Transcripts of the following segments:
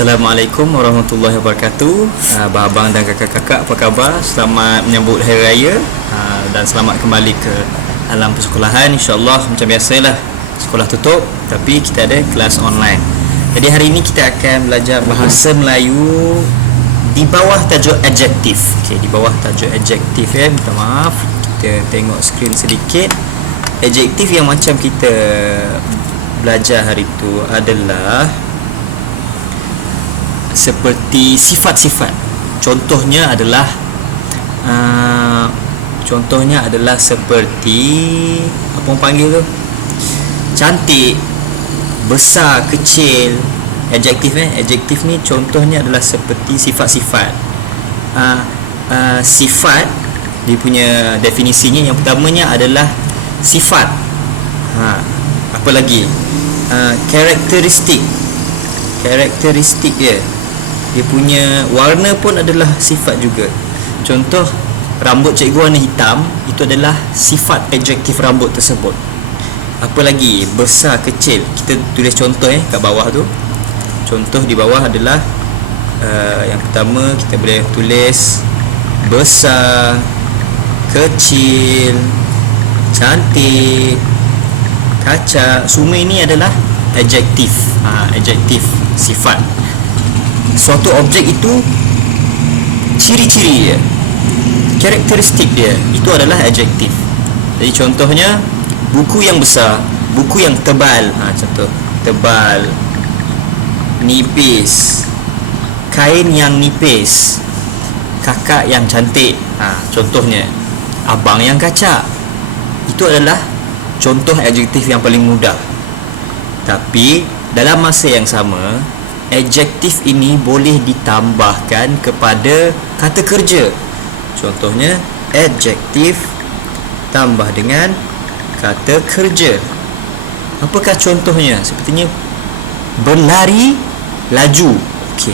Assalamualaikum warahmatullahi wabarakatuh. Abang dan kakak-kakak, apa khabar? Selamat menyambut Hari Raya dan selamat kembali ke alam persekolahan. InsyaAllah macam biasalah, sekolah tutup tapi kita ada kelas online. Jadi hari ini kita akan belajar bahasa Melayu di bawah tajuk adjektif. Di bawah tajuk adjektif minta maaf, kita tengok skrin sedikit. Adjektif yang macam kita belajar hari itu adalah seperti sifat-sifat. Contohnya adalah seperti apa orang panggil tu? Cantik, besar, kecil. Adjektif ni contohnya adalah seperti sifat-sifat. Sifat dia punya definisinya yang pertamanya adalah sifat. Apa lagi? Karakteristik dia punya warna pun adalah sifat juga. Contoh, rambut cikgu warna hitam, itu adalah sifat adjektif rambut tersebut. Apa lagi? Besar, kecil. Kita tulis contoh kat bawah tu. Contoh di bawah adalah yang pertama kita boleh tulis besar, kecil, cantik, kacak. Semua ini adalah adjektif. Adjektif, sifat. Suatu objek itu ciri-ciri dia, karakteristik dia, itu adalah adjektif. Jadi contohnya, buku yang besar, buku yang tebal. Contoh, tebal, nipis, kain yang nipis, kakak yang cantik. Contohnya, abang yang kacak. Itu adalah contoh adjektif yang paling mudah. Tapi dalam masa yang sama, adjektif ini boleh ditambahkan kepada kata kerja. Contohnya, adjektif tambah dengan kata kerja. Apakah contohnya? Sepertinya berlari laju.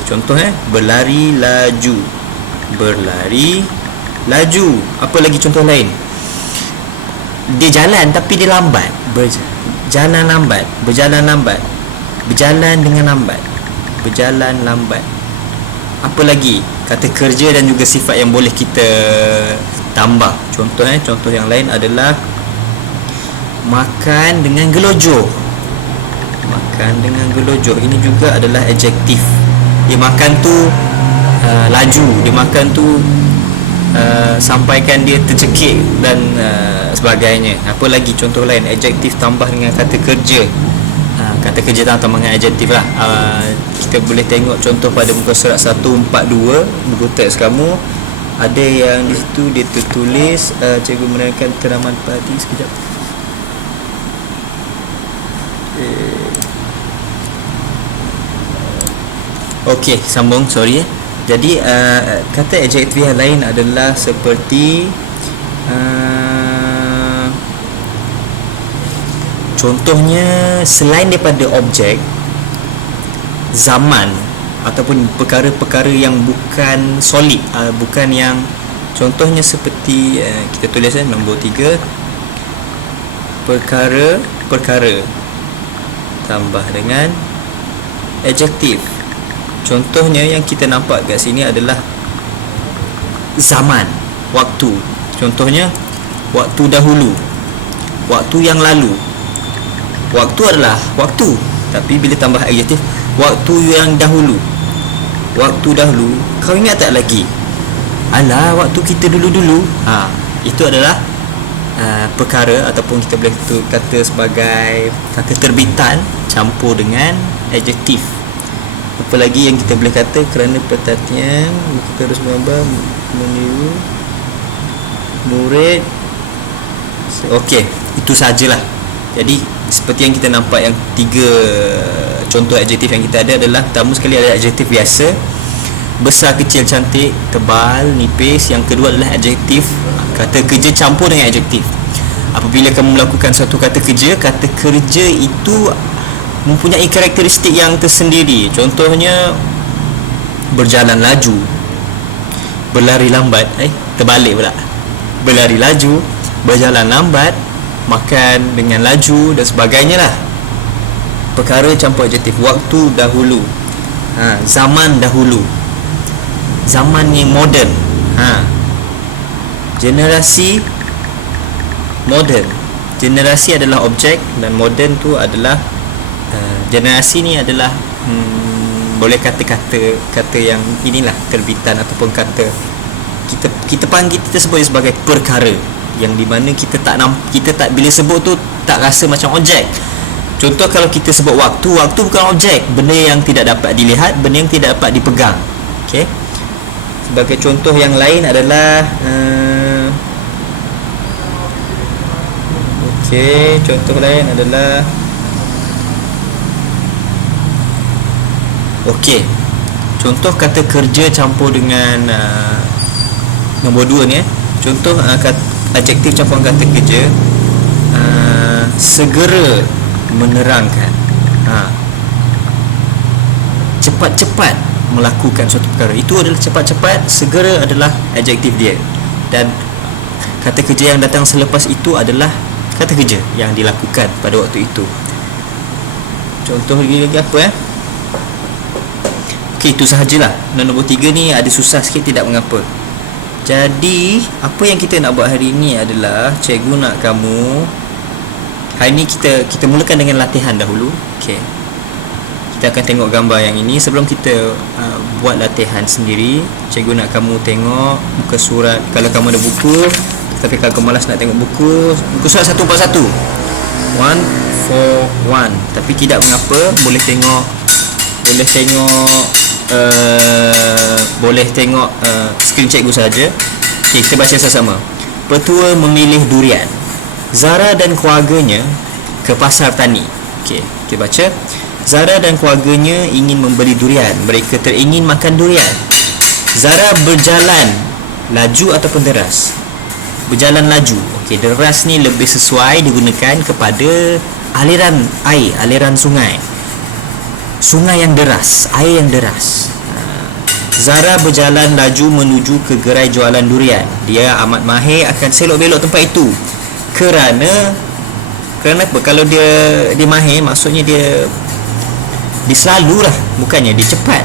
Contohnya berlari laju. Berlari laju. Apa lagi contoh lain? Dia jalan tapi dia lambat. Berjalan lambat. Berjalan lambat. Berjalan dengan lambat. Berjalan lambat. Apa lagi? Kata kerja dan juga sifat yang boleh kita tambah. Contoh yang lain adalah makan dengan gelojoh. Makan dengan gelojoh. Ini juga adalah adjektif. Dia makan tu laju. Dia makan tu sampaikan dia tercekik dan sebagainya. Apa lagi contoh lain? Adjektif tambah dengan kata kerja. Kata kerja tambah dengan adjektif lah. Kita boleh tengok contoh pada muka surat 142 buku teks kamu. Ada yang di situ dia tertulis cikgu menerangkan teraman perhati sekejap. Okey, sambung, sorry. Jadi kata adjektif yang lain adalah seperti contohnya, selain daripada objek, zaman ataupun perkara-perkara yang bukan solid, bukan yang, contohnya seperti kita tulis nombor 3, perkara tambah dengan adjektif. Contohnya yang kita nampak kat sini adalah zaman, waktu. Contohnya, waktu dahulu, waktu yang lalu. Waktu adalah waktu, tapi bila tambah adjektif, waktu yang dahulu. Waktu dahulu, kau ingat tak lagi? Alah, waktu kita dulu-dulu. Itu adalah perkara ataupun kita boleh kata sebagai kata terbitan campur dengan adjektif. Apa lagi yang kita boleh kata? Kerana perhatian, kita harus menggambar, meniru murid. Okey, itu sajalah. Jadi seperti yang kita nampak, yang 3 contoh adjektif yang kita ada adalah, pertama sekali ada adjektif biasa, besar, kecil, cantik, tebal, nipis. Yang kedua adalah adjektif kata kerja campur dengan adjektif. Apabila kamu melakukan satu kata kerja itu mempunyai karakteristik yang tersendiri. Contohnya, berjalan laju, berlari lambat. Terbalik pula. Berlari laju, berjalan lambat, makan dengan laju dan sebagainya lah. Perkara campur adjektif. Waktu dahulu, Zaman dahulu, zaman yang moden. Generasi moden. Generasi adalah objek dan moden tu adalah generasi ni adalah boleh kata yang inilah terbitan ataupun kata kita panggil, kita sebut sebagai perkara, yang di mana kita tak bila sebut tu tak rasa macam objek. Contoh kalau kita sebut waktu bukan objek, benda yang tidak dapat dilihat, benda yang tidak dapat dipegang. Okey. Sebagai contoh yang lain adalah contoh lain adalah contoh kata kerja campur dengan nombor 2 ni. Contoh adjektif campur kata kerja, segera menerangkan, cepat-cepat melakukan suatu perkara. Itu adalah cepat-cepat, segera adalah adjektif dia. Dan kata kerja yang datang selepas itu adalah kata kerja yang dilakukan pada waktu itu. Contoh lagi apa itu sahajalah. Dan nombor 3 ni ada susah sikit, tidak mengapa. Jadi apa yang kita nak buat hari ini adalah cikgu nak kamu, hari ni kita mulakan dengan latihan dahulu. Kita akan tengok gambar yang ini. Sebelum kita buat latihan sendiri, cikgu nak kamu tengok muka surat. Kalau kamu ada buku, tapi kalau kamu malas nak tengok buku surat 141 141, tapi tidak mengapa, boleh tengok skrin cikgu saja. Kita baca sama-sama. Petua memilih durian. Zara dan keluarganya ke pasar tani. Kita baca. Zara dan keluarganya ingin membeli durian. Mereka teringin makan durian. Zara berjalan laju ataupun deras? Berjalan laju. Deras ni lebih sesuai digunakan kepada aliran air, aliran sungai. Sungai yang deras, air yang deras. Zara berjalan laju menuju ke gerai jualan durian. Dia amat mahir akan selok-belok tempat itu. Kerana apa? Kalau dia mahir, maksudnya dia selalulah, bukannya dia cepat.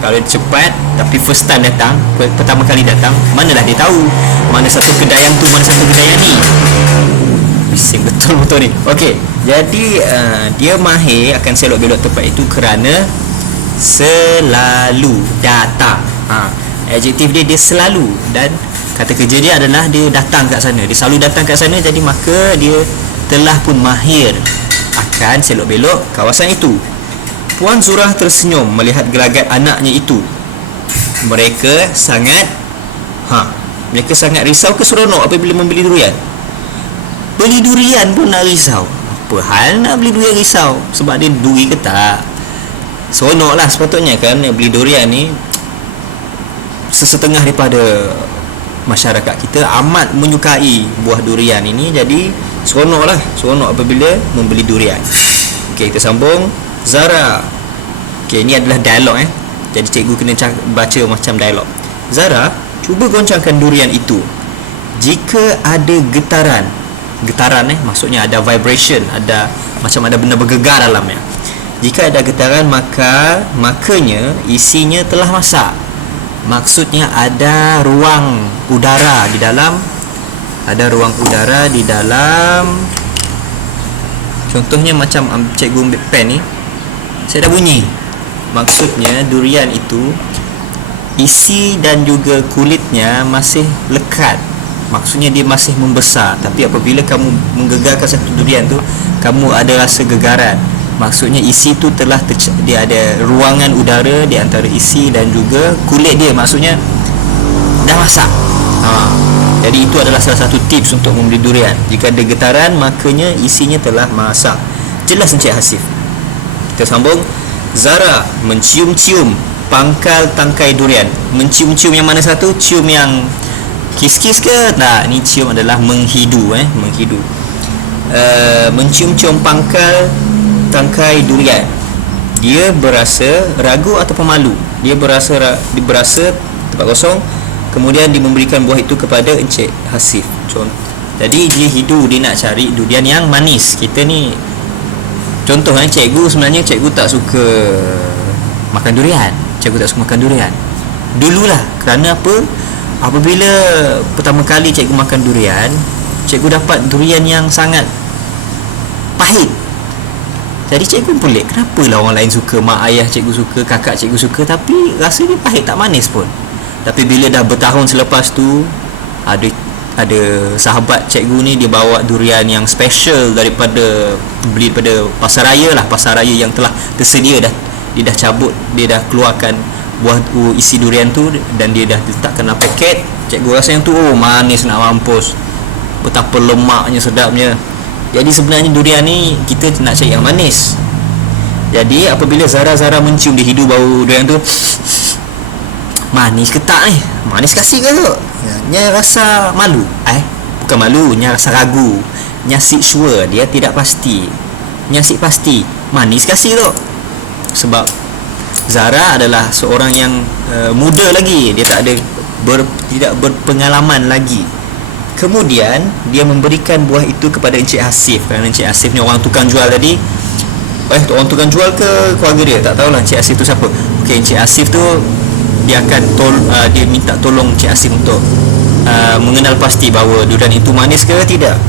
Kalau dia cepat tapi first time datang, pertama kali datang, manalah dia tahu mana satu kedai yang tu, mana satu kedai yang ni. Bising betul-betul ni. Jadi dia mahir akan selok-belok tempat itu kerana selalu datang. Adjektif dia selalu, dan kata kerja dia adalah dia datang kat sana. Dia selalu datang kat sana, jadi maka dia telah pun mahir akan selok-belok kawasan itu. Puan Zurah tersenyum melihat gelagat anaknya itu. Mereka sangat risau ke seronok apabila membeli durian. Beli durian pun nak risau. Apa hal nak beli durian risau? Sebab dia duri ke tak? Seronok lah sepatutnya kan. Beli durian ni, sesetengah daripada masyarakat kita amat menyukai buah durian ini. Jadi seronok apabila membeli durian. Kita sambung. Zara. Ini adalah dialog Jadi cikgu kena baca macam dialog. Zara, cuba goncangkan durian itu. Jika ada getaran maksudnya ada vibration, ada macam ada benda bergegar dalamnya. Jika ada getaran, makanya isinya telah masak. Maksudnya ada ruang udara di dalam. Contohnya macam cikgu ambil pen ni, saya dah bunyi. Maksudnya durian itu isi dan juga kulitnya masih lekat. Maksudnya dia masih membesar. Tapi apabila kamu menggegarkan satu durian tu, kamu ada rasa gegaran. Maksudnya isi tu telah dia ada ruangan udara di antara isi dan juga kulit dia. Maksudnya dah masak. Jadi itu adalah salah satu tips untuk membeli durian. Jika ada getaran, makanya isinya telah masak. Jelas Encik Hasif. Kita sambung. Zara mencium-cium pangkal tangkai durian. Mencium-cium yang mana satu? Cium yang kis-kis ke? Nah, ni cium adalah menghidu. Mencium-cium pangkal tangkai durian. Dia berasa ragu atau pemalu. Dia berasa tempat kosong. Kemudian dia memberikan buah itu kepada Encik Hasif. Jadi dia hidu, dia nak cari durian yang manis. Kita ni contoh cikgu, sebenarnya cikgu tak suka makan durian. Cikgu tak suka makan durian dululah. Kerana apa? Apabila pertama kali cikgu makan durian, cikgu dapat durian yang sangat pahit. Jadi cikgu pelik, kenapalah orang lain suka, mak ayah cikgu suka, kakak cikgu suka, tapi rasa dia pahit, tak manis pun. Tapi bila dah bertahun selepas tu, ada sahabat cikgu ni, dia bawa durian yang special daripada beli daripada pasar raya lah, pasar raya yang telah tersedia dah. Dia dah cabut, dia dah keluarkan buah isi durian tu dan dia dah letakkan dalam paket. Cikgu rasa yang tu manis nak mampus, betapa lemaknya, sedapnya. Jadi sebenarnya durian ni kita nak cari yang manis. Jadi apabila Zara mencium, dia hidu bau durian tu, manis ke tak ni? Manis kasih ke tu? Nya rasa malu. Bukan malu, nya rasa ragu. Nya si sure, dia tidak pasti. Nya si pasti, manis kasih tu. Sebab Zara adalah seorang yang muda lagi, dia tidak berpengalaman lagi. Kemudian dia memberikan buah itu kepada Encik Hasif, kerana Encik Hasif ni orang tukang jual tadi. Orang tukang jual ke keluarga dia, tak tahulah Encik Hasif tu siapa. Okey, Encik Hasif tu dia akan dia minta tolong Encik Hasif untuk mengenal pasti bahawa durian itu manis ke tidak.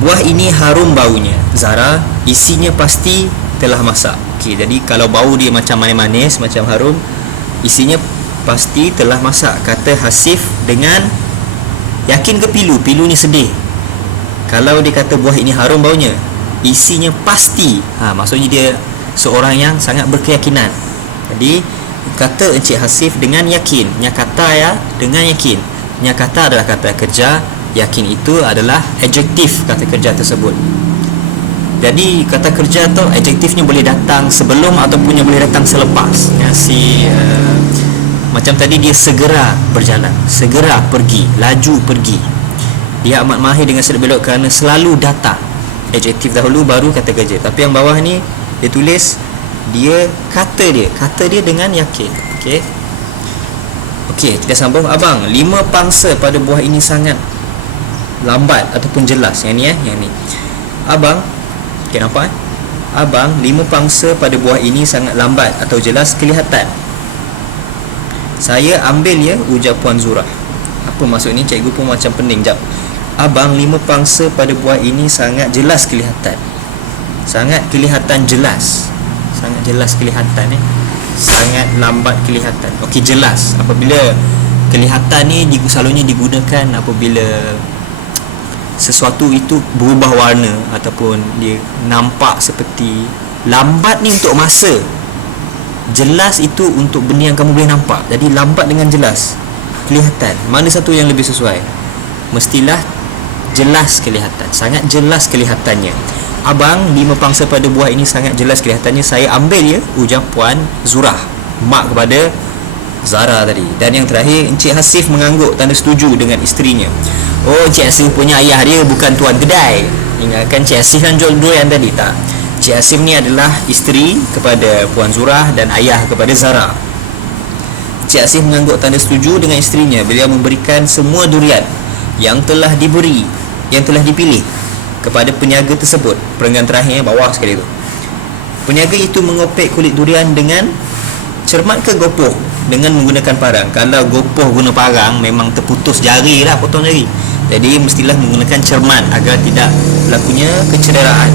Buah ini harum baunya, Zara, isinya pasti telah masak. Okey, jadi kalau bau dia macam manis-manis, macam harum, isinya pasti telah masak, kata Hasif dengan yakin ke pilu. Pilu ni sedih. Kalau dia kata buah ini harum baunya, isinya pasti, maksudnya dia seorang yang sangat berkeyakinan. Jadi kata Encik Hasif dengan yakin. Nya kata ya, dengan yakin. Nya kata adalah kata kerja, yakin itu adalah adjektif kata kerja tersebut. Jadi kata kerja tu adjektifnya boleh datang sebelum ataupun boleh datang selepas. Macam tadi, dia segera berjalan, segera pergi, laju pergi. Dia amat mahir dengan sedap belok kerana selalu datang. Adjektif dahulu baru kata kerja. Tapi yang bawah ni dia tulis dia kata dia dengan yakin. Okey, kita sambung. Abang, 5 pangsa pada buah ini sangat lambat ataupun jelas. Yang ni Abang, nampak Abang, 5 pangsa pada buah ini sangat lambat atau jelas kelihatan. Saya ambil ya, ujar Puan Zurah. Apa maksud ni? Cikgu pun macam pening. Jap. Abang, 5 pangsa pada buah ini sangat jelas kelihatan. Sangat kelihatan jelas. Sangat jelas kelihatan sangat lambat kelihatan. Okey, jelas. Apabila kelihatan ni selalunya digunakan apabila sesuatu itu berubah warna ataupun dia nampak seperti lambat ni untuk masa. Jelas itu untuk benda yang kamu boleh nampak. Jadi lambat dengan jelas kelihatan, mana satu yang lebih sesuai? Mestilah jelas kelihatan, sangat jelas kelihatannya. Abang, 5 pangsa pada buah ini sangat jelas kelihatannya. Saya ambil ya, ujar Puan Zurah, mak kepada Zara tadi. Dan yang terakhir, Encik Hasif mengangguk tanda setuju dengan isterinya. Encik Hasif punya ayah dia bukan tuan kedai. Ingatkan Encik Hasif yang jual durian tadi, tak? Encik Hasif ni adalah isteri kepada Puan Zurah dan ayah kepada Zara. Encik Hasif mengangguk tanda setuju dengan isterinya. Beliau memberikan semua durian yang telah dipilih kepada peniaga tersebut. Perenggan terakhir bawah sekali tu. Peniaga itu mengopek kulit durian dengan cermat ke gopoh dengan menggunakan parang. Kalau gopoh guna parang memang terputus jari lah, potong jari. Jadi mestilah menggunakan cermat agar tidak berlakunya kecederaan.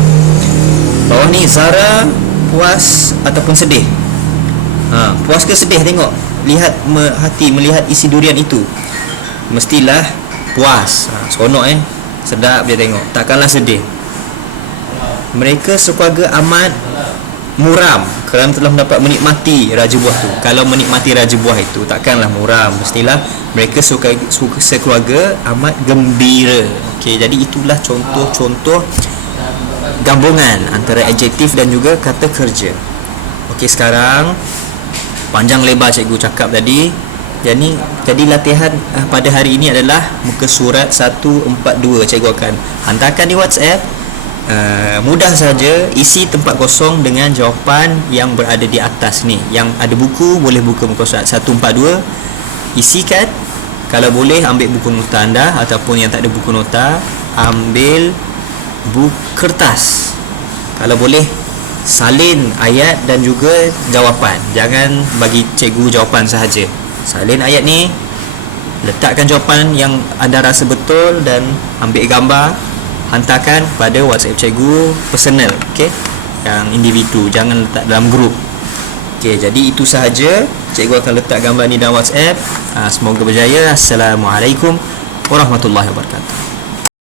Bawah ni, Zara puas ataupun sedih? Puas ke sedih tengok melihat isi durian itu? Mestilah puas. Seronok sedap dia tengok, takkanlah sedih. Mereka sekeluarga amat muram kerana telah mendapat menikmati raja buah tu. Kalau menikmati raja buah itu takkanlah muram, mestilah mereka sekeluarga amat gembira. Okey, jadi itulah contoh-contoh gabungan antara adjektif dan juga kata kerja. Okey, sekarang panjang lebar cikgu cakap tadi. Jadi latihan pada hari ini adalah muka surat 142. Cikgu akan hantarkan di WhatsApp. Mudah saja, isi tempat kosong dengan jawapan yang berada di atas ni. Yang ada buku boleh buka muka surat 142, isikan. Kalau boleh ambil buku nota anda, ataupun yang tak ada buku nota ambil buku kertas. Kalau boleh salin ayat dan juga jawapan. Jangan bagi cikgu jawapan sahaja. Salin ayat ni, letakkan jawapan yang anda rasa betul dan ambil gambar, hantarkan pada WhatsApp cikgu personal, okey, yang individu, jangan letak dalam grup. Okey, jadi itu sahaja. Cikgu akan letak gambar ni dalam WhatsApp. Semoga berjaya. Assalamualaikum warahmatullahi wabarakatuh.